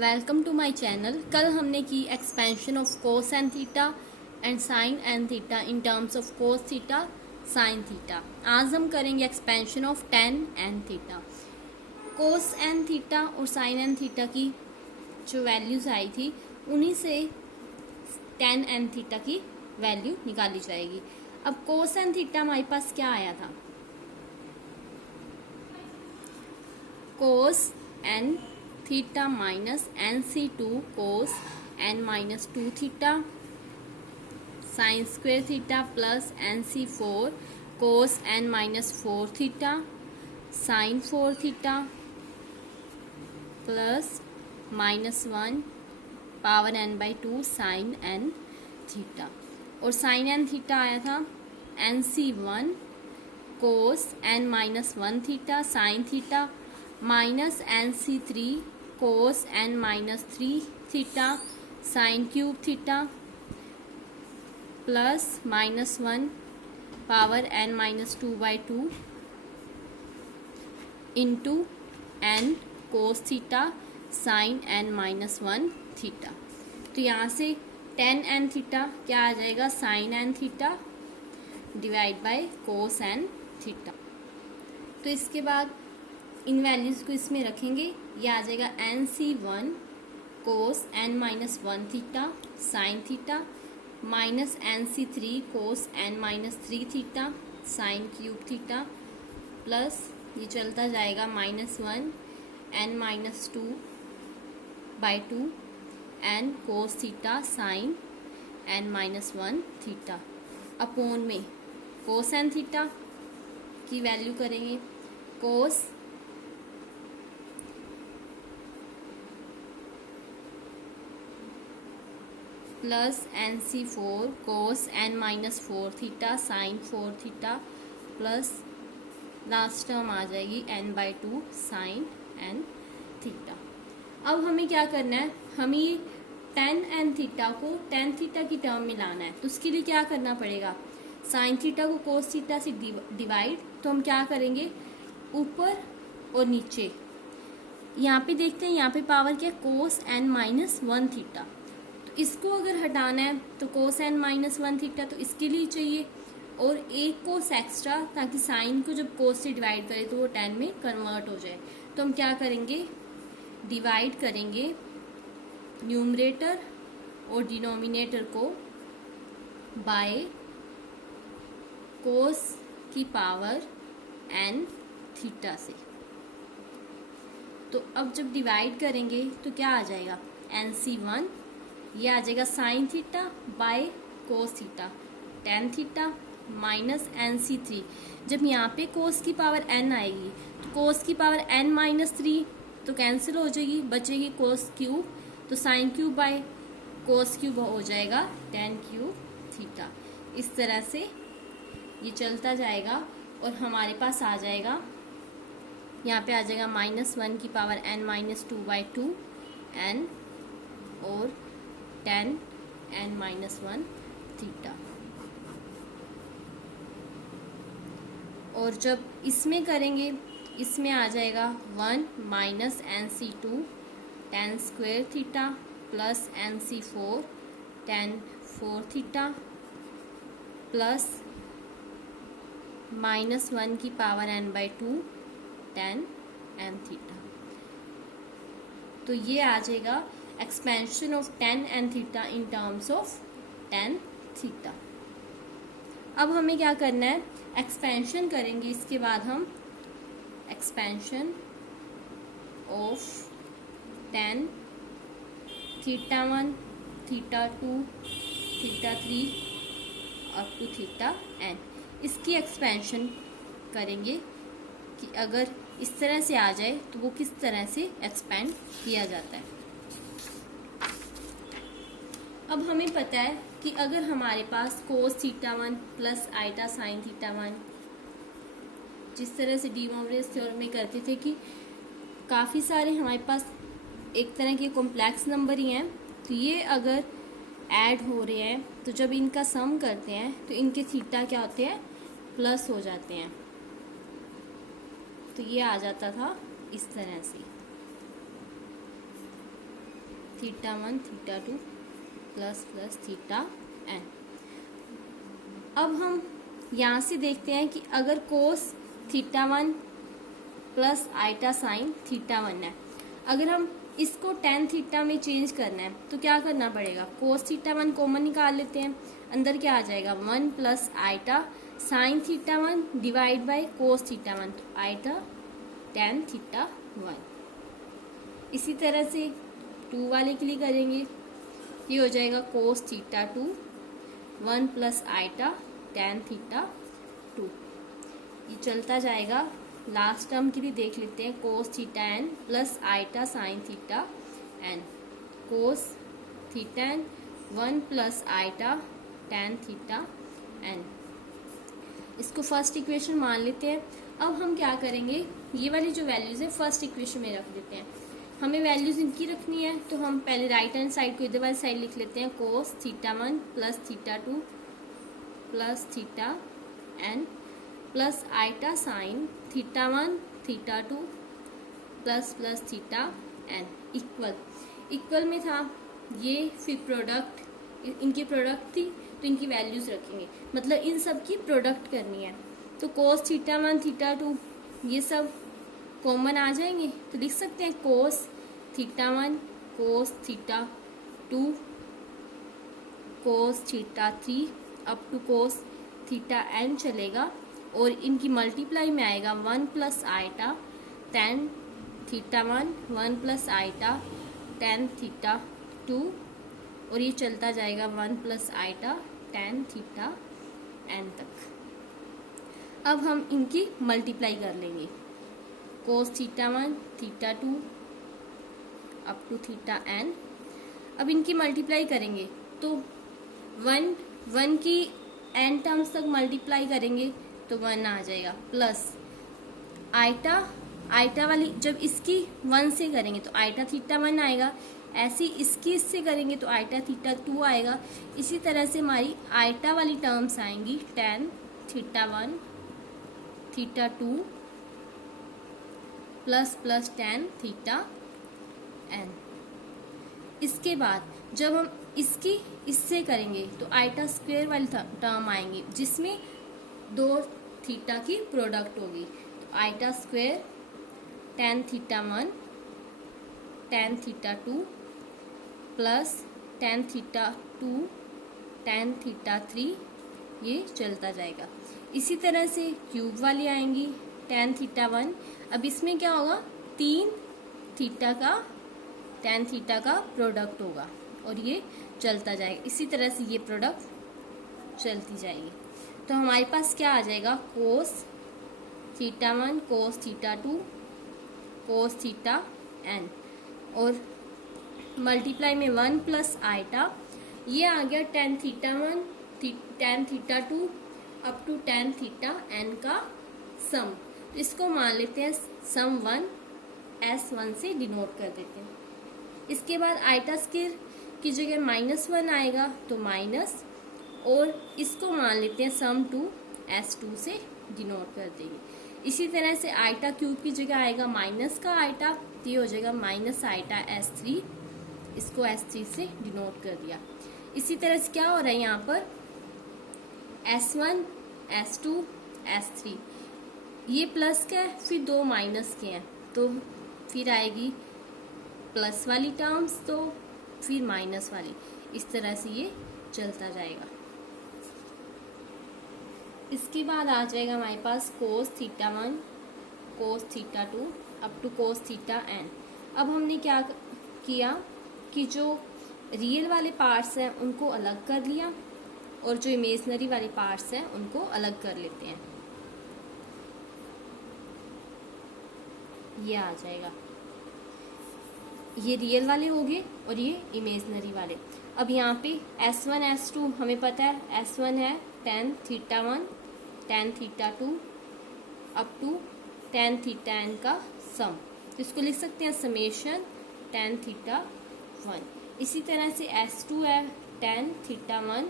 Welcome to my channel. कल हमने की expansion of cos n theta and sine n theta in terms of cos theta sine theta. आज हम करेंगे expansion of tan n theta. Cos n theta और sine n theta की जो values आई थी उन्हीं से टेन एंड थीटा की वैल्यू निकाली जाएगी। अब कोस एंड थीटा हमारे पास क्या आया था, cos n theta minus NC2 cos n minus 2 theta sine square theta plus NC4 cos n minus 4 theta sine 4 theta plus -1 power n/2 sine n theta. और sine n theta आया था NC1 cos n minus 1 theta sine theta minus NC3 cos n minus 3 theta sine cube theta plus -1 power n minus 2/2 into n cos theta sine n minus 1 theta. तो यहाँ से tan n theta क्या आ जाएगा, sine n theta divide by cos n theta. तो इसके बाद इन values को इसमें रखेंगे, ये आ जाएगा NC1 cos n minus 1 theta sine theta minus NC3 cos n minus 3 theta sine cube theta plus ये चलता जाएगा -1 n minus 2/2 n cos theta sine n minus 1 theta upon में कोस n थीटा की वैल्यू करेंगे, cos plus NC4 cos n minus 4 theta sine 4 theta plus last term आ जाएगी n/2 sine n theta. अब हमें क्या करना है, हमें टेन एन थीटा को टेन थीटा की टर्म में लाना है। तो उसके लिए क्या करना पड़ेगा, साइन थीटा को कोस थीटा से डिवाइड, तो हम क्या करेंगे ऊपर और नीचे, यहाँ पे देखते हैं यहाँ पे पावर क्या, कोस n माइनस 1 थीटा। तो इसको अगर हटाना है तो कोस n माइनस 1 थीटा तो इसके लिए चाहिए और एक कोस एक्स्ट्रा, ताकि साइन को जब कोस से डिवाइड करें तो वो टेन में कन्वर्ट हो जाए। तो हम क्या करेंगे, डिवाइड करेंगे न्यूमरेटर और डिनोमिनेटर को बाय कोस की पावर n थीटा से। तो अब जब डिवाइड करेंगे तो क्या आ जाएगा, NC1 ये आ जाएगा sine theta by cos theta tan theta minus NC3। जब यहाँ पे कोस की पावर n आएगी तो कोस की पावर n माइनस 3 तो कैंसिल हो जाएगी, बचेगी कोस क्यूब, तो sine cube by cos cube हो जाएगा टेन क्यूब थीटा। इस तरह से ये चलता जाएगा और हमारे पास आ जाएगा, यहाँ पे आ जाएगा -1 की पावर n माइनस 2/2 n और टेन n माइनस 1 थीटा। और जब इसमें करेंगे इसमें आ जाएगा 1 minus NC2 ten square theta plus NC4 ten 4 theta plus -1 की power n/2 ten n theta. तो ये आ जाएगा expansion of tan n theta in terms of tan theta. अब हमें क्या करना है, एक्सपेंशन करेंगे, इसके बाद हम expansion of tan theta 1 theta 2 theta 3 up to theta n, इसकी एक्सपेंशन करेंगे कि अगर इस तरह से आ जाए तो वो किस तरह से एक्सपेंड किया जाता है। अब हमें पता है कि अगर हमारे पास cos theta 1 plus iota sine theta 1, जिस तरह से डी मोवरेज थ्योरम में करते थे कि काफ़ी सारे हमारे पास एक तरह के कॉम्प्लेक्स नंबर ही हैं, तो ये अगर ऐड हो रहे हैं तो जब इनका सम करते हैं तो इनके थीटा क्या होते हैं, प्लस हो जाते हैं। तो ये आ जाता था इस तरह से। Theta 1 theta 2 plus plus theta N. अब हम यहाँ से देखते हैं कि अगर cos theta 1 plus iota sine theta 1 है, अगर हम इसको टेन थीटा में चेंज करना है तो क्या करना पड़ेगा, कोस थीटा 1 कॉमन निकाल लेते हैं, अंदर क्या आ जाएगा 1 plus iota sine theta 1 divide by cos theta 1, तो आइटा टेन थीटा 1। इसी तरह से 2 वाले के लिए करेंगे, ये हो जाएगा cos theta 2 1 plus iota tan theta 2। ये चलता जाएगा। लास्ट टर्म के लिए देख लेते हैं, cos theta n plus iota sine theta n, cos theta n 1 plus iota tan theta n. इसको फर्स्ट इक्वेशन मान लेते हैं। अब हम क्या करेंगे, ये वाली जो वैल्यूज है फर्स्ट इक्वेशन में रख देते हैं। हमें वैल्यूज इनकी रखनी है तो हम पहले राइट हैंड साइड को इधर वाली साइड लिख लेते हैं, cos theta 1 plus theta 2 plus theta n plus iota sine theta 1 theta 2 plus plus theta N equal में था ये, फिर प्रोडक्ट इनकी प्रोडक्ट थी तो इनकी वैल्यूज रखेंगे, मतलब इन सब की प्रोडक्ट करनी है। तो कोस थीटा 1 थीटा 2 ये सब कॉमन आ जाएंगे तो लिख सकते हैं cos theta 1 cos theta 2 cos theta 3 up to cos theta n चलेगा, और इनकी मल्टीप्लाई में आएगा 1 plus iota tan theta 1 plus iota tan theta 2, और ये चलता जाएगा 1 plus iota tan theta n तक। अब हम इनकी मल्टीप्लाई कर लेंगे, cos theta 1 theta 2 up to theta N. अब इनकी मल्टीप्लाई करेंगे तो 1 की एन टर्म्स तक मल्टीप्लाई करेंगे तो 1 आ जाएगा, प्लस आइटा वाली जब इसकी 1 से करेंगे तो आइटा थीटा 1 आएगा, ऐसे इसकी इससे करेंगे तो आइटा थीटा 2 आएगा। इसी तरह से हमारी आइटा वाली टर्म्स आएंगी tan theta 1 theta 2 plus plus tan theta n. इसके बाद जब हम इसकी इससे करेंगे तो आइटा स्क्वायर वाली टर्म आएंगी जिसमें दो थीटा की प्रोडक्ट होगी, तो iota square tan theta 1 tan theta 2 plus tan theta 2 tan theta 3, ये चलता जाएगा। इसी तरह से क्यूब वाली आएंगी टेन थीटा 1, अब इसमें क्या होगा, तीन थीटा का टेन थीटा का प्रोडक्ट होगा और ये चलता जाएगा। इसी तरह से ये प्रोडक्ट चलती जाएगी। तो हमारे पास क्या आ जाएगा, cos theta 1 cos theta 2 cos theta N, और मल्टीप्लाई में 1 प्लस आइटा, ये आ गया tan theta 1 tan theta 2 up to tan theta N का सम। तो इसको मान लेते हैं सम 1 S1 से डिनोट कर देते हैं। इसके बाद आइटा स्क्वायर की जगह -1 आएगा तो माइनस, और इसको मान लेते हैं सम 2 S2 से डिनोट कर देंगे। इसी तरह से आइटा क्यूब की जगह आएगा माइनस का आइटा, तो ये हो जाएगा माइनस आइटा S3, इसको S3 से डिनोट कर दिया। इसी तरह से क्या हो रहा है यहाँ पर, S1 S2 S3, ये प्लस के है फिर दो माइनस के हैं, तो फिर आएगी प्लस वाली टर्म्स तो फिर माइनस वाली, इस तरह से ये चलता जाएगा। इसके बाद आ जाएगा हमारे पास cos theta 1 cos theta 2 up to cos theta N. अब हमने क्या किया कि जो रियल वाले पार्ट्स हैं उनको अलग कर लिया और जो इमेजनरी वाले पार्ट्स हैं उनको अलग कर लेते हैं। ये आ जाएगा, ये रियल वाले हो गए और ये इमेजनरी वाले। अब यहाँ पे S1 S2 हमें पता है, S1 है tan theta 1 tan theta 2 up to tan theta N का सम, तो इसको लिख सकते हैं समेशन टेन थीटा 1। इसी तरह से S2 है tan theta 1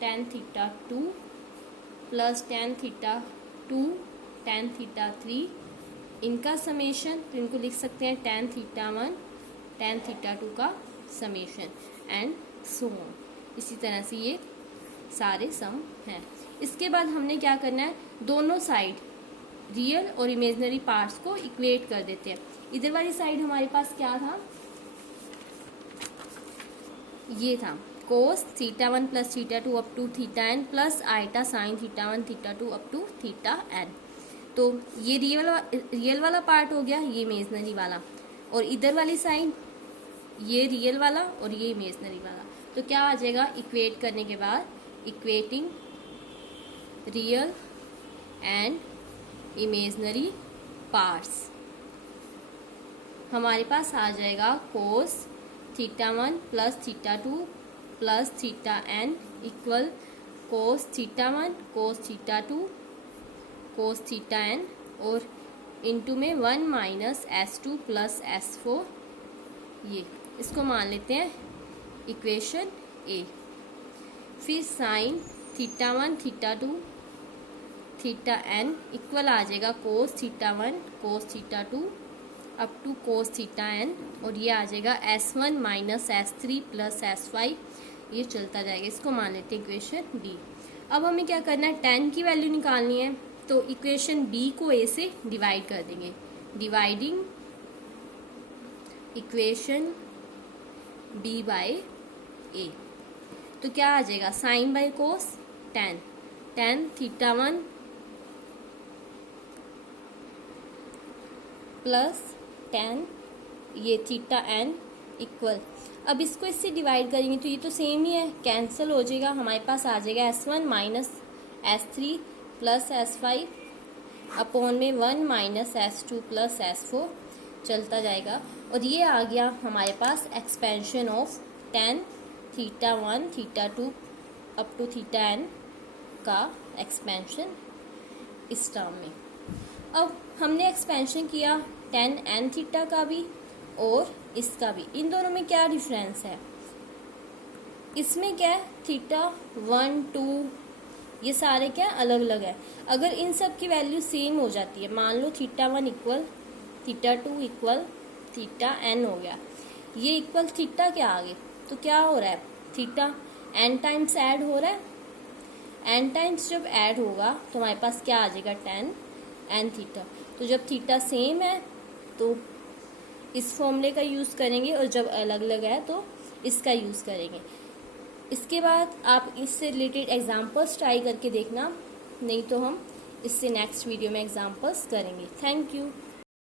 tan theta 2 plus tan theta 2 tan theta 3, इनका समेशन, तो इनको लिख सकते हैं टेन थीटा 1 टेन थीटा 2 का समेशन एंड सो ऑन। इसी तरह से ये सारे सम हैं। इसके बाद हमने क्या करना है, दोनों साइड रियल और इमेजिनरी पार्ट्स को इक्वेट कर देते हैं। इधर वाली साइड हमारे पास क्या था, ये था cos theta 1 plus theta 2 up to theta n plus iota sine theta 1 theta 2 up to theta n. तो ये रियल वाला पार्ट हो गया, ये इमेजिनरी वाला, और इधर वाली साइड ये रियल वाला और ये इमेजिनरी वाला। तो क्या आ जाएगा, इक्वेट करने के बाद equating real and imaginary parts, हमारे पास आ जाएगा cos theta 1 plus theta 2 plus theta N equal cos theta 1 cos theta 2 cos theta N, और इनटू में 1 माइनस S2 प्लस S4। ये इसको मान लेते हैं इक्वेशन ए। फिर sine theta 1 theta 2 theta N equal आ जाएगा cos theta 1 cos theta 2 up to cos theta N, और ये आ जाएगा S1 minus S3 plus S5। ये चलता जाएगा, इसको मान लेते हैं इक्वेशन बी। अब हमें क्या करना है, tan की वैल्यू निकालनी है, तो इक्वेशन बी को ए से डिवाइड कर देंगे। Dividing equation B by A, तो क्या आ जाएगा, sine by cos tan theta 1 plus tan ये थीटा एन इक्वल, अब इसको इससे डिवाइड करेंगे तो ये तो सेम ही है, कैंसिल हो जाएगा, हमारे पास आ जाएगा S1 minus S3 plus S5 upon में 1 माइनस S2 प्लस S4 चलता जाएगा, और ये आ गया हमारे पास expansion of tan theta 1 theta 2 up to theta N का एक्सपेंशन इस टर्म में। अब हमने एक्सपेंशन किया tan n थीटा का भी और इसका भी, इन दोनों में क्या डिफरेंस है, इसमें क्या है थीटा 1 2 ये सारे क्या अलग अलग है। अगर इन सब की वैल्यू सेम हो जाती है, मान लो theta 1 equal theta 2 equal theta n हो गया, ये इक्वल थीटा के आगे, तो क्या हो रहा है, थीटा n टाइम्स ऐड हो रहा है, n टाइम्स जब ऐड होगा तो हमारे पास क्या आ जाएगा tan n थीटा। तो जब थीटा सेम है तो इस फॉर्मूले का यूज़ करेंगे, और जब अलग अलग है तो इसका यूज़ करेंगे। इसके बाद आप इससे रिलेटेड एग्जांपल्स ट्राई करके देखना, नहीं तो हम इससे नेक्स्ट वीडियो में एग्जांपल्स करेंगे। Thank you.